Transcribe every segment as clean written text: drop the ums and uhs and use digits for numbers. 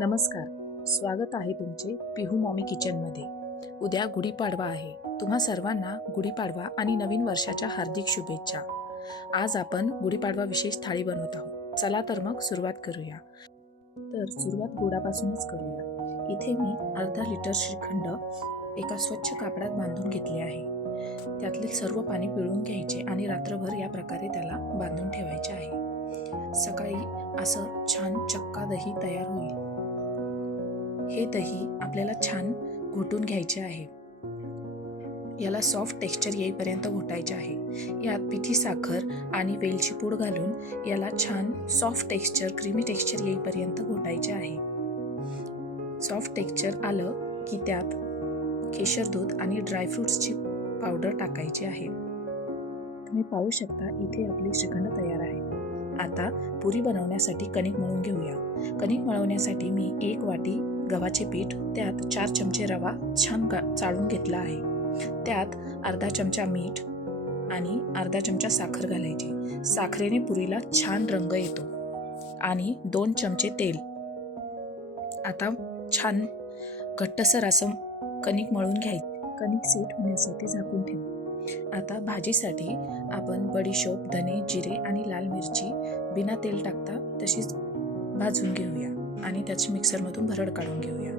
नमस्कार, स्वागत आहे तुमचे पिहू मॉमी किचनमध्ये. उद्या गुढीपाडवा आहे. तुम्हा सर्वांना गुढीपाडवा आणि नवीन वर्षाच्या हार्दिक शुभेच्छा. आज आपण गुढीपाडवा विशेष थाळी बनवत आहोत. चला तर मग सुरुवात करूया. तर सुरुवात गुडापासूनच करूया. इथे मी अर्धा लिटर श्रीखंड एका स्वच्छ कापडात बांधून घेतले आहे. त्यातले सर्व पाणी पिळून घ्यायचे आणि रात्रभर या प्रकारे त्याला बांधून ठेवायचे आहे. सकाळी असं छान चक्का दही तयार होईल. हे दही आपल्याला छान घोटून घ्यायचे आहे. याला सॉफ्ट टेक्स्चर येईपर्यंत घोटायचे आहे. यात पिठी साखर आणि वेलची पूड घालून याला छान सॉफ्ट टेक्स्चर, क्रीमी टेक्स्चर येईपर्यंत घोटायचे आहे. सॉफ्ट टेक्स्चर आलं की त्यात केशर दूध आणि ड्रायफ्रुट्सची पावडर टाकायची आहे. तुम्ही पाहू शकता इथे आपली श्रीखंड तयार आहे. आता पुरी बनवण्यासाठी कणिक मळून घेऊया. कणिक मळवण्यासाठी मी 1 वाटी गव्हाचे पीठ, त्यात 4 चमचे रवा छान चाळून घेतला आहे. त्यात अर्धा चमचा मीठ आणि अर्धा चमचा साखर घालायची. साखरेने पुरीला छान रंग येतो. आणि 2 चमचे तेल. आता छान घट्टसर असं कणिक मळून घ्यायचं. कणिक सेट होण्यासाठी झाकून ठेवू. आता भाजीसाठी आपण बडीशोप, धने, जिरे आणि लाल मिरची बिना तेल टाकता तशीच भाजून घेऊया आणि त्याची मिक्सरमधून भरड काढून घेऊया.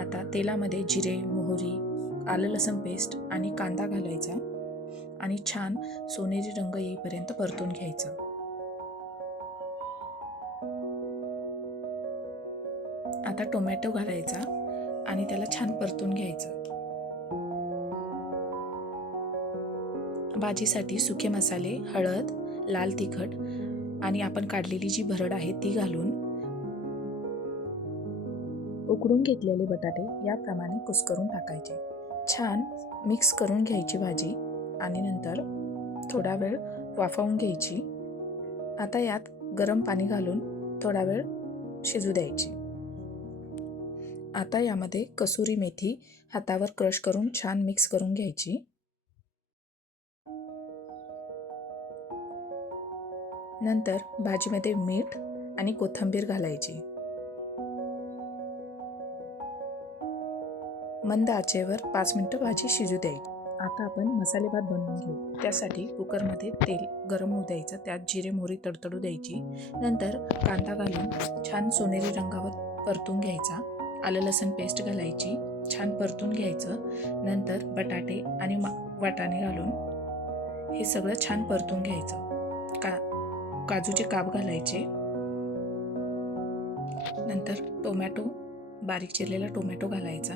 आता तेलामध्ये जिरे, मोहरी, आलं लसूण पेस्ट आणि कांदा घालायचा आणि छान सोनेरी रंग येईपर्यंत परतून घ्यायचा. आता टोमॅटो घालायचा आणि त्याला छान परतून घ्यायचं. भाजीसाठी सुके मसाले, हळद, लाल तिखट आणि आपण काढलेली जी भरड आहे ती घालून उकडून घेतलेले बटाटे याप्रमाणे कुस्करून टाकायचे. छान मिक्स करून घ्यायची भाजी आणि नंतर थोडा वेळ वाफवून घ्यायची. आता यात गरम पाणी घालून थोडा वेळ शिजू द्यायची. आता यामध्ये कसुरी मेथी हातावर क्रश करून छान मिक्स करून घ्यायची. नंतर भाजीमध्ये मीठ आणि कोथिंबीर घालायची. मंद आचेवर 5 मिनिटं भाजी शिजू द्यायची. आता आपण मसाले भात बनवून घेऊ. त्यासाठी कुकरमध्ये तेल गरम होऊ द्यायचं. त्यात जिरे, मोहरी तडतडू द्यायची. नंतर कांदा घालून छान सोनेरी रंगावर परतून घ्यायचा. आलं लसूण पेस्ट घालायची, छान परतून घ्यायचं. नंतर बटाटे आणि वाटाणे घालून हे सगळं छान परतून घ्यायचं. काजूचे काप घालायचे. नंतर टोमॅटो, बारीक चिरलेला टोमॅटो घालायचा.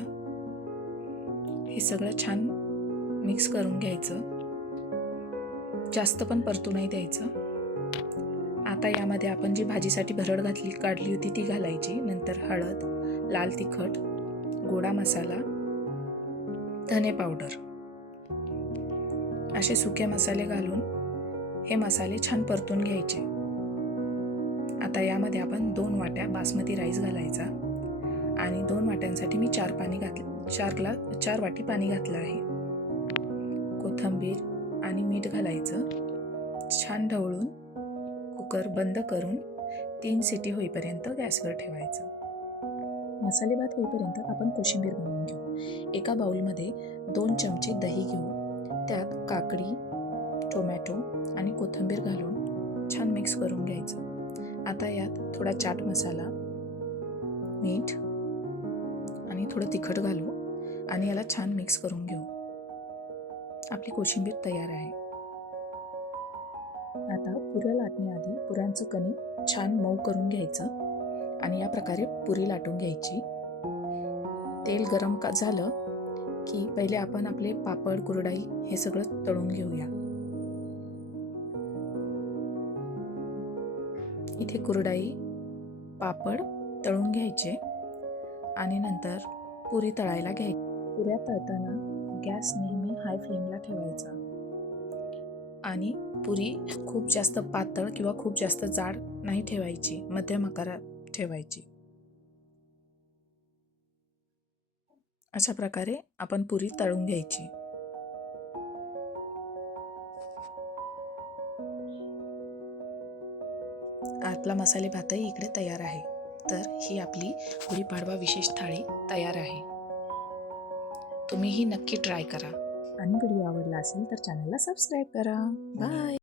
हे सगळं छान मिक्स करून घ्यायचं. जास्त पण परतू नाही द्यायचं. आता यामध्ये आपण जी भाजीसाठी भरड काढली होती ती घालायची. नंतर हळद, लाल तिखट, गोडा मसाला, धने पावडर असे सुके मसाले घालून हे मसाले छान परतून घ्यायचे. आता यामध्ये आपण 2 वाट्या बासमती राईस घालायचा आणि 2 वाट्यांसाठी मी 4 वाटी पाणी घातलं आहे. कोथिंबीर आणि मीठ घालायचं. छान ढवळून कुकर बंद करून 3 शिटी होईपर्यंत गॅसवर ठेवायचं. मसाले भात होईपर्यंत आपण कोशिंबीर बनवून घेऊ. एका बाउलमध्ये 2 चमचे दही घेऊ. त्यात काकडी, टोमॅटो आणि कोथिंबीर घालून छान मिक्स करून घ्यायचं. आता यात थोडा चाट मसाला, मीठ आणि थोडं तिखट घालू आणि याला छान मिक्स करून घेऊ. आपली कोशिंबीर तयार आहे. आता पुऱ्या लाटण्याआधी पुऱ्यांचं कणिक छान मऊ करून घ्यायचं आणि या प्रकारे पुरी लाटून घ्यायची. तेल गरम झालं की पहिले आपण आपले पापड, कुरडई हे सगळं तळून घेऊया. इथे कुरडई, पापड तळून घ्यायचे आणि नंतर पुरी तळायला घ्यायची. पुऱ्या तळताना गॅस नेहमी हाय फ्लेमला ठेवायचा आणि पुरी खूप जास्त पातळ किंवा खूप जास्त जाड नाही ठेवायची, मध्यम आकारात ठेवायची. अशा प्रकारे आपण पुरी तळून घ्यायची. आपला मसाले भातही इकडे तयार आहे. तर ही आपली गुढीपाडवा विशेष थाळी तयार आहे. तुम्हीही नक्की ट्राय करा आणि व्हिडिओ आवडला असेल तर चॅनलला सबस्क्राईब करा. बाय.